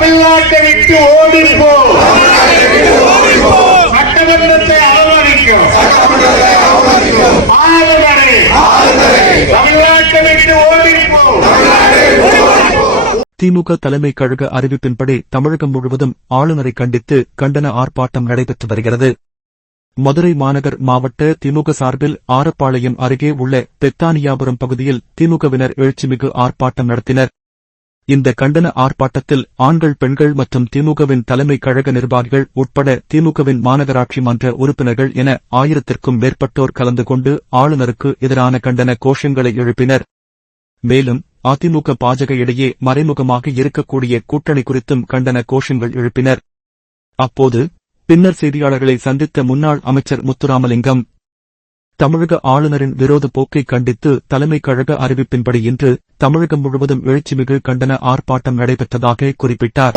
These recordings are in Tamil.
தமிழ்நாட்டை விட்டு ஓடிப்போ சட்டமன்றத்தை அவமதிக்கும். ஆளுநரை தமிழ்நாட்டை விட்டு ஓடிப்போ திமுக தலைமை கழக அறிவிப்பின்படி தமிழகம் முழுவதும் ஆளுநரை கண்டித்து கண்டன ஆர்ப்பாட்டம் நடைபெற்று வருகிறது. மதுரை மாநகர் மாவட்ட திமுக சார்பில் ஆரப்பாளையம் அருகே உள்ள பெத்தானியாபுரம் பகுதியில் திமுகவினர் எழுச்சிமிகு ஆர்ப்பாட்டம் நடத்தினர். இந்த கண்டன ஆர்ப்பாட்டத்தில் ஆண்கள் பெண்கள் மற்றும் திமுகவின் தலைமை கழக நிர்வாகிகள் உட்பட திமுகவின் மாநகராட்சி மன்ற உறுப்பினர்கள் என ஆயிரத்திற்கும் மேற்பட்டோர் கலந்து கொண்டு ஆளுநருக்கு எதிரான கண்டன கோஷங்களை எழுப்பினர். மேலும் அதிமுக பாஜக இடையே மறைமுகமாக இருக்கக்கூடிய கூட்டணி குறித்தும் கண்டன கோஷங்கள் எழுப்பினர். அப்போது பின்னர் செய்தியாளர்களை சந்தித்த முன்னாள் அமைச்சர் முத்துராமலிங்கம் தமிழக ஆளுநரின் விரோத போக்கை கண்டித்து தலைமை கழக அறிவிப்பின்படி இன்று தமிழகம் முழுவதும் எழுச்சிமிகு கண்டன ஆர்ப்பாட்டம் நடைபெற்றதாக குறிப்பிட்டார்.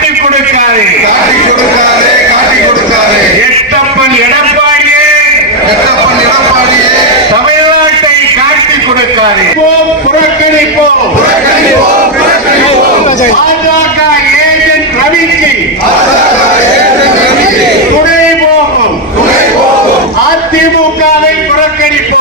காட்டி கொடுக்காதே காட்டி கொடுக்காதே எட்டப்பன் எடப்பாடியே எட்டப்பன் எடப்பாடியே தமிழ்நாட்டை காட்டிக் கொடுக்காதே போ புறக்கணிப்போம் புறக்கணிப்போம் புறக்கணிப்போம். பாஜக ஏஜென்ட் ரவிக்கு துணை போகும். அதிமுகவை புறக்கணிப்போம்.